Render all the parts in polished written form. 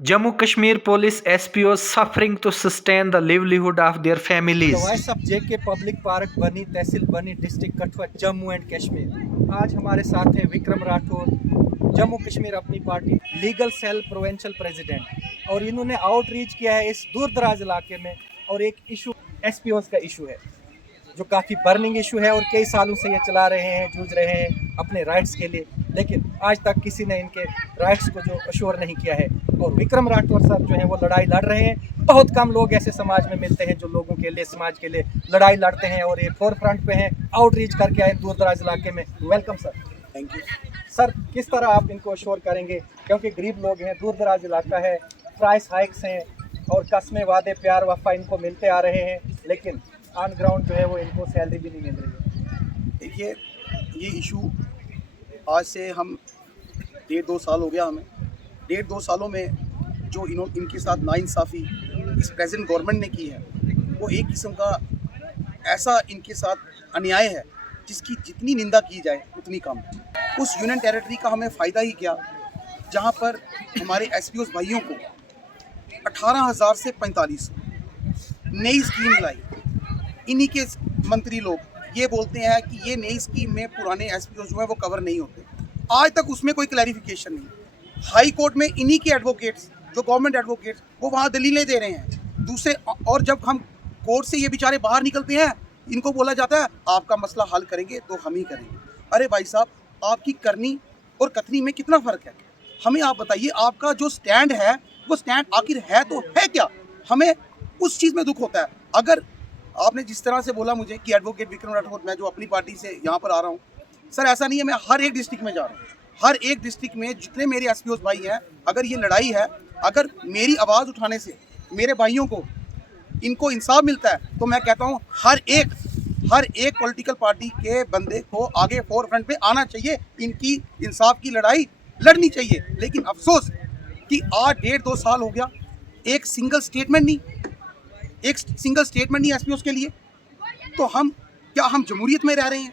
Jammu Kashmir police SPOs suffering to sustain the livelihood of their families. The Voice of JK public park Bani, तहसील Bani, district Kathua, Jammu and Kashmir. आज हमारे साथ हैं Vikram Rathore, Jammu Kashmir Apni party legal cell provincial president, और इन्होंने outreach किया है इस दूर दराज इलाके में। और एक इशू SPOs का इशू है जो काफ़ी बर्निंग इशू है और कई सालों से ये चला रहे हैं, जूझ रहे हैं अपने राइट्स के लिए, लेकिन आज तक किसी ने इनके राइट्स को जो अश्योर नहीं किया है। और विक्रम राठौर साहब जो हैं वो लड़ाई लड़ रहे हैं। बहुत कम लोग ऐसे समाज में मिलते हैं जो लोगों के लिए, समाज के लिए लड़ाई लड़ते हैं, और ये फोर फ्रंट पे हैं, आउटरीच करके आए दूर दराज इलाके में। Welcome sir. Thank you sir, किस तरह आप इनको अश्योर करेंगे, क्योंकि गरीब लोग हैं, दूर दराज इलाका है, प्राइस हाइक्स हैं और कस्में वादे प्यार वफा इनको मिलते आ रहे हैं, लेकिन ऑन ग्राउंड जो है वो इनको सैलरी भी नहीं मिल रही है। देखिए, ये इशू आज से हम 1.5-2 साल हो गया हमें। 1.5-2 सालों में जो इनके साथ नाइंसाफ़ी इस प्रेजेंट गवर्नमेंट ने की है, वो एक किस्म का ऐसा इनके साथ अन्याय है जिसकी जितनी निंदा की जाए उतनी कम है। उस यूनियन टेरिटरी का हमें फ़ायदा ही क्या, जहाँ पर हमारे SPOs भाइयों को 18,000 से 45 नई स्कीम लाई। इन्हीं के मंत्री लोग ये बोलते हैं कि ये नई स्कीम में पुराने SPOs जो है वो कवर नहीं होते। आज तक उसमें कोई क्लैरिफिकेशन नहीं। हाई कोर्ट में इन्हीं के एडवोकेट्स, जो गवर्नमेंट एडवोकेट्स, वो वहाँ दलीलें दे रहे हैं दूसरे। और जब हम कोर्ट से ये बेचारे बाहर निकलते हैं, इनको बोला जाता है आपका मसला हल करेंगे तो हम ही करेंगे। अरे भाई साहब, आपकी करनी और कथनी में कितना फ़र्क है? हमें आप बताइए, आपका जो स्टैंड है वो स्टैंड आखिर है तो है क्या? हमें उस चीज़ में दुख होता है। अगर आपने जिस तरह से बोला मुझे कि एडवोकेट विक्रम राठौर, मैं जो अपनी पार्टी से यहाँ पर आ रहा हूँ, सर ऐसा नहीं है। मैं हर एक डिस्ट्रिक्ट में जा रहा हूँ। हर एक डिस्ट्रिक्ट में जितने मेरे SPOs भाई हैं, अगर ये लड़ाई है, अगर मेरी आवाज़ उठाने से मेरे भाइयों को, इनको इंसाफ मिलता है, तो मैं कहता हूँ हर एक पॉलिटिकल पार्टी के बंदे को आगे फोर फ्रंट पे आना चाहिए, इनकी इंसाफ की लड़ाई लड़नी चाहिए। लेकिन अफसोस कि आज 1.5-2 साल हो गया, एक सिंगल स्टेटमेंट नहीं SPOs के लिए। तो हम जमहूरियत में रह रहे हैं?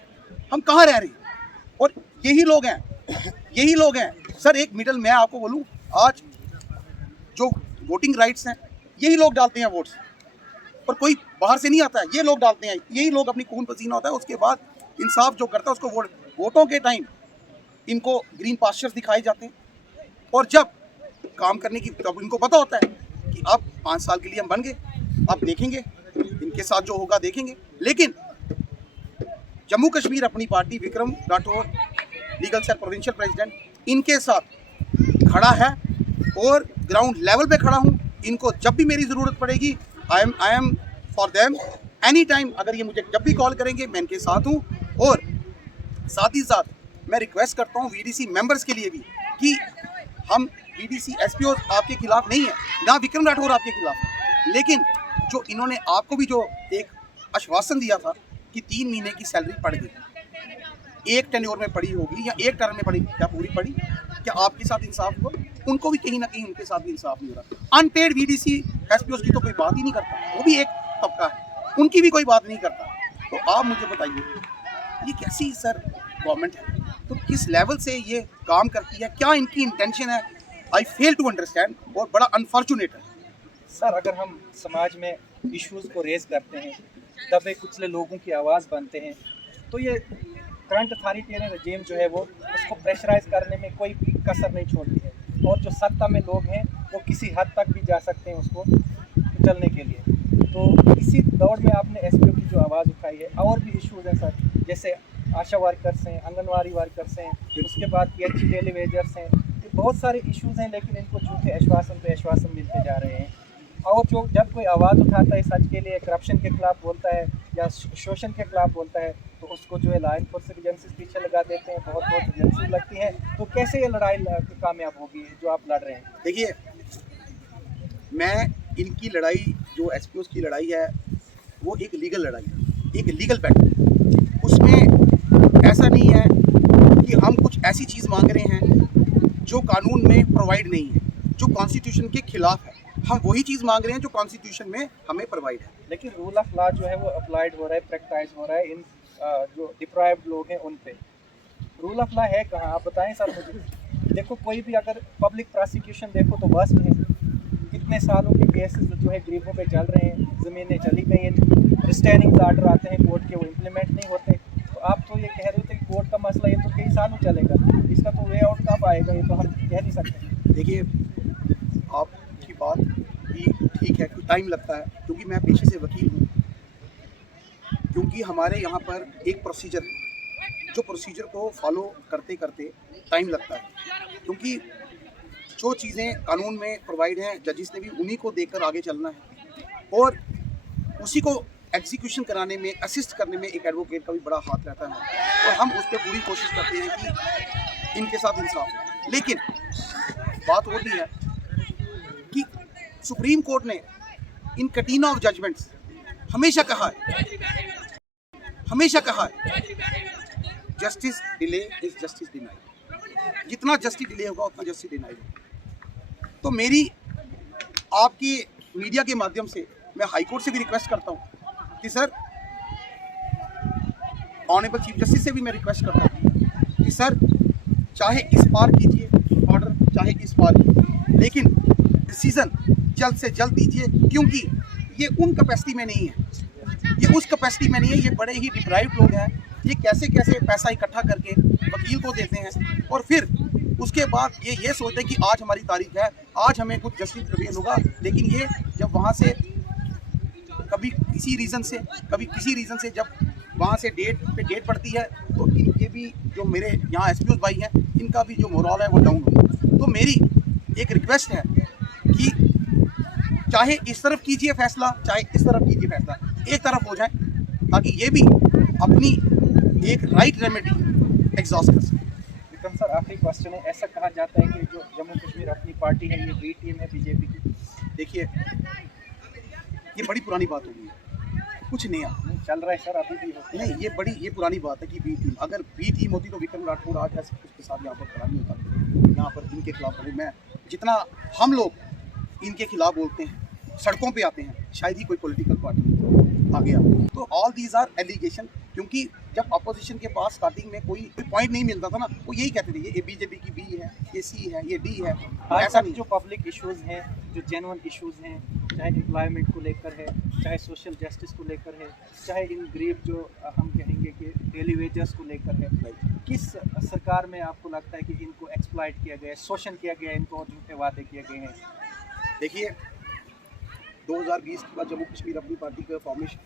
हम कहाँ रह रहे हैं? और यही लोग हैं सर। एक मिडल मैं आपको बोलूँ, आज जो वोटिंग राइट्स हैं, यही लोग डालते हैं वोट्स, और कोई बाहर से नहीं आता है, ये लोग डालते हैं। यही लोग अपनी खून पसीना होता है, उसके बाद इंसाफ जो करता है उसको वोटों के टाइम इनको ग्रीन पास्चर्स दिखाए जाते हैं, और जब काम करने की, तब इनको पता होता है कि अब 5 साल के लिए हम बन गए, अब देखेंगे इनके साथ जो होगा देखेंगे। लेकिन Jammu Kashmir Apni party Vikram Rathore legal cell provincial president इनके साथ खड़ा है, और ग्राउंड लेवल पे खड़ा हूँ। इनको जब भी मेरी ज़रूरत पड़ेगी, I am for them any time. अगर ये मुझे जब भी कॉल करेंगे, मैं इनके साथ हूँ। और साथ ही साथ मैं रिक्वेस्ट करता हूँ VDC मेंबर्स के लिए भी कि हम VDC SPOs आपके खिलाफ नहीं है, ना विक्रम राठौर आपके खिलाफ है, लेकिन जो इन्होंने आपको भी जो एक आश्वासन दिया था कि 3 महीने की सैलरी पड़ गई, एक टेन्योर में पड़ी होगी या एक टर्म में पड़ी, क्या पूरी पड़ी? क्या आपके साथ इंसाफ हुआ? उनको भी कहीं ना कहीं उनके साथ भी इंसाफ नहीं हो रहा। अनपेड VDC SPOs की तो कोई बात ही नहीं करता, वो भी एक तबका है, उनकी भी कोई बात नहीं करता। तो आप मुझे बताइए, ये कैसी सर गवर्नमेंट है? तो किस लेवल से ये काम करती है? क्या इनकी इंटेंशन है? आई फेल टू अंडरस्टैंड, और बड़ा अनफॉर्चुनेट है। सर, अगर हम समाज में इश्यूज़ को रेज़ करते हैं, दबे कुचले लोगों की आवाज़ बनते हैं, तो ये करंट अथॉरिटेरियन रजीम जो है वो उसको प्रेशराइज करने में कोई कसर नहीं छोड़ती है, और जो सत्ता में लोग हैं वो किसी हद तक भी जा सकते हैं उसको कुचलने के लिए। तो इसी दौर में आपने SPO की जो आवाज़ उठाई है, और भी इश्यूज़ हैं सर, जैसे आशा वर्कर्स हैं, आंगनवाड़ी वर्कर्स हैं, उसके बाद PHC डेली वेजर्स हैं, ये बहुत सारे इश्यूज़ हैं, लेकिन इनको झूठे आश्वासन पे आश्वासन मिलते जा रहे हैं। और जो जब कोई आवाज़ उठाता है सच के लिए, करप्शन के खिलाफ बोलता है या शोषण के खिलाफ बोलता है, तो उसको जो है लॉ एनफोर्समेंट एजेंसीज पीछे लगा देते हैं, बहुत एजेंसीज लगती हैं। तो कैसे ये लड़ाई कामयाब होगी जो आप लड़ रहे हैं? देखिए, मैं इनकी लड़ाई, जो SPOs की लड़ाई है, वो एक लीगल लड़ाई है, एक लीगल बैटल है। उसमें ऐसा नहीं है कि हम कुछ ऐसी चीज़ मांग रहे हैं जो कानून में प्रोवाइड नहीं है, जो कॉन्स्टिट्यूशन के खिलाफ है। हम वही चीज़ मांग रहे हैं जो कॉन्स्टिट्यूशन में हमें प्रोवाइड है। लेकिन रूल ऑफ लॉ जो है वो अप्लाइड हो रहा है, प्रैक्टिस हो रहा है इन जो डिप्राइव्ड लोग हैं उन पे। रूल ऑफ लॉ है कहाँ, आप बताएं सर मुझे। देखो कोई भी अगर पब्लिक प्रोसिक्यूशन देखो तो वर्स्ट है, कितने सालों के केसेस जो है गरीबों पे चल रहे हैं, ज़मीनें चली गई हैं, रिस्टेनिंग आर्डर आते हैं कोर्ट के, वो इम्प्लीमेंट नहीं होते। तो आप तो ये कह रहे थे कि कोर्ट का मसला ये तो कई सालों चलेगा, इसका तो वे आउट कब आएगा, ये तो हम कह नहीं सकते। देखिए, आपकी बात भी ठीक है कि टाइम लगता है, क्योंकि मैं पेशे से वकील हूँ। क्योंकि हमारे यहाँ पर एक प्रोसीजर है, जो प्रोसीजर को फॉलो करते करते टाइम लगता है, क्योंकि जो चीज़ें कानून में प्रोवाइड हैं जजिस ने भी उन्हीं को देखकर आगे चलना है, और उसी को एग्जीक्यूशन कराने में, असिस्ट करने में एक एडवोकेट का भी बड़ा हाथ रहता है, और हम उस पर पूरी कोशिश करते हैं कि इनके साथ इंसाफ हो। लेकिन बात होती है कि सुप्रीम कोर्ट ने इन कटीना ऑफ जजमेंट्स हमेशा कहा है justice delay is justice denied. जितना जस्टिस डिले होगा उतना जस्टिस डिनाइड होगा। तो मेरी आपकी मीडिया के माध्यम से मैं हाई कोर्ट से भी रिक्वेस्ट करता हूँ कि सर, ऑनरेबल चीफ जस्टिस से भी मैं रिक्वेस्ट करता हूँ कि सर, चाहे इस पार कीजिए ऑर्डर, चाहे इस पार कीजिए, लेकिन डिसीजन जल्द से जल्द दीजिए, क्योंकि ये उन कैपेसिटी में नहीं है, ये उस कैपेसिटी में नहीं है। ये बड़े ही डिप्राइव्ड लोग हैं, ये कैसे कैसे पैसा इकट्ठा करके वकील को देते हैं, और फिर उसके बाद ये सोचते हैं कि आज हमारी तारीख है, आज हमें कुछ जस्टिस प्रिवेल होगा। लेकिन ये जब वहाँ से कभी किसी रीज़न से जब वहाँ से डेट पड़ती है, तो इनके भी जो मेरे यहाँ एसपीओ भाई हैं, इनका भी जो मोरल है वो डाउन हो। तो मेरी एक रिक्वेस्ट है कि चाहे इस तरफ कीजिए फैसला, चाहे इस तरफ कीजिए फैसला, एक तरफ हो जाए, ताकि ये भी अपनी एक राइट रेमेडी एग्जॉस्ट कर सके। विक्रम सर, आखिरी क्वेश्चन है, ऐसा कहा जाता है कि जो जम्मू कश्मीर अपनी पार्टी है, ये बी टीम है बीजेपी की। देखिए, ये बड़ी पुरानी बात होगी, कुछ नया नहीं चल रहा है सर, अभी भी होता है। नहीं, ये पुरानी बात है कि बी टीम, अगर बी टीम होती तो विक्रम राठौर आज ऐसे उसके साथ यहाँ पर खड़ा नहीं होता। यहाँ पर इनके खिलाफ मैं जितना हम लोग इनके खिलाफ बोलते हैं, सड़कों पे आते हैं, शायद ही कोई पॉलिटिकल पार्टी आगे आती है। तो ऑल दीज आर एलिगेशन, क्योंकि जब अपोजिशन के पास स्टार्टिंग में कोई पॉइंट नहीं मिलता था ना, वो यही कहते थे ये बीजेपी की बी है, ये सी है, ये डी है। ऐसा नहीं, जो पब्लिक इश्यूज हैं, जो जेन्युइन इश्यूज हैं, चाहे एम्प्लॉयमेंट को लेकर है, चाहे सोशल जस्टिस को लेकर है, चाहे इन गरीब जो हम कहेंगे कि डेली वेजेस को लेकर है, किस सरकार में आपको लगता है कि इनको एक्सप्लॉइट किया गया है, शोषण किया गया है, इनको झूठे वादे किए गए हैं? देखिए, 2020 के बाद जम्मू कश्मीर अपनी पार्टी का फॉर्मेशन,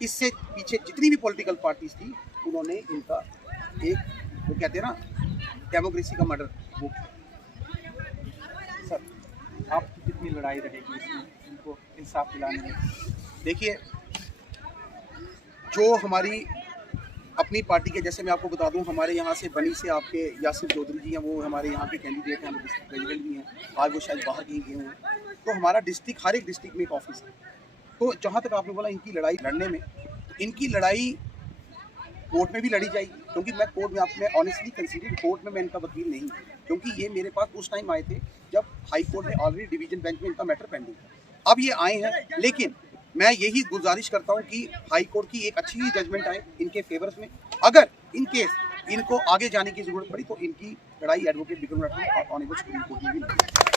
इससे पीछे जितनी भी पॉलिटिकल पार्टीज थी, उन्होंने इनका एक, वो कहते हैं ना, डेमोक्रेसी का मर्डर वो। सर, आपकी कितनी लड़ाई रहेगी इसमें इनको इंसाफ दिलाने में? देखिए, जो हमारी अपनी पार्टी के, जैसे मैं आपको बता दूं, हमारे यहाँ से बनी से आपके यासिर चौधरी जी हैं, वो हमारे यहाँ के कैंडिडेट हैं, डिस्ट्रिक्ट प्रेसिडेंट भी हैं, आज वो शायद बाहर कहीं गए हुए हैं। तो हमारा डिस्ट्रिक्ट, हर एक डिस्ट्रिक्ट में एक ऑफिस है। तो जहाँ तक आपने बोला इनकी लड़ाई लड़ने में, इनकी लड़ाई कोर्ट में भी लड़ी जाएगी, क्योंकि मैं कोर्ट में, मैं ऑनेस्टली कंसीडर कोर्ट में मैं इनका वकील नहीं, क्योंकि ये मेरे पास उस टाइम आए थे जब हाई कोर्ट में ऑलरेडी डिवीजन बेंच में इनका मैटर पेंडिंग था। अब ये आए हैं, लेकिन मैं यही गुजारिश करता हूं कि हाई कोर्ट की एक अच्छी जजमेंट आए इनके फेवर्स में। अगर इन केस इनको आगे जाने की जरूरत पड़ी तो इनकी लड़ाई एडवोकेट विक्रम राठौर और ऑनरेबल सुप्रीम कोर्ट में भी लड़ी।